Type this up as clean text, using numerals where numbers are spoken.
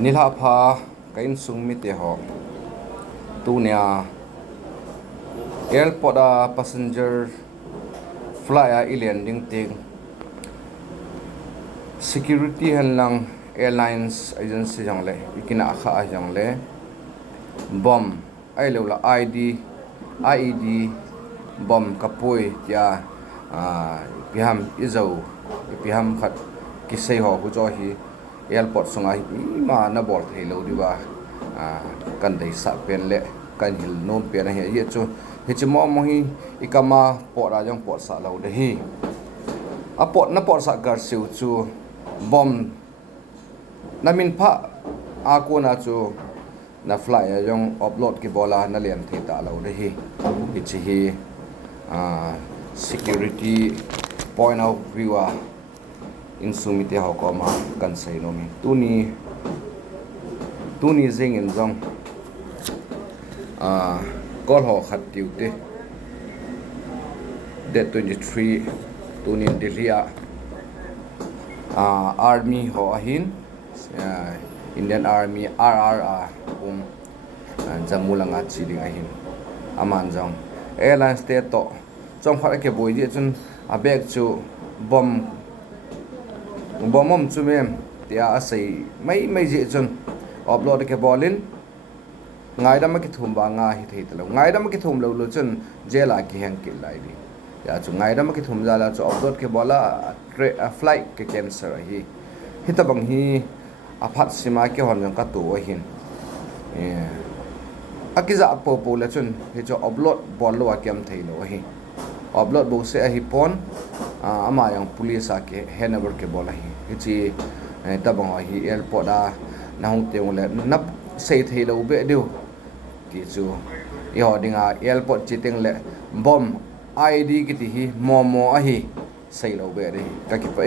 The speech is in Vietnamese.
nilha pha kain sung mi te ho tu nia airport a passenger fly a ilian ding ting security han lang airlines agency jang le ikina kha jang le bomb ai lo la IED bomb kapoi tia piham izo piham khat kisei ho hu jo hi airport songa ma na bol thei lo diwa kan dei sa pen le kan hil nom pen he ye chu hi chu mo mo hi ikama po ra jong po sa lo de hi a pot na por sa gar siu chu bomb namin pha a ko na chu na fly a jong upload ki bola na lian thei ta lo de hi chi hi security point of view a in sumite hokoma kan sei no mi tuni zing in zong kol ho khat tiu te date 23 tuni Delhi army ho ahin Indian Army RR jamulanga chiding ahin aman jong airlines te to chong phara ke boi di chun a bag chu bombom chu mem tia asei mai je chun upload ke bolin ngai dam ki thum ba nga hi thei talo ngai dam ki thum lo lo chun jela ki hang ki lai di ya chu ngai dam ki thum jala chu upload ke bola flight ke cancer hi hitabang hi aphat sima ke hon jang ka tu hin akiza po la chun he cho upload bol lo kem thei lo hi upload bo se hi pon ama yang police a ke henover ke bola hi chi tabang hi airport a na hong te le nap sei thei lo be diu ti chu i ho dinga airport chi teng le bomb IED ki ti hi momo a hi sei lo be ri ka ki pa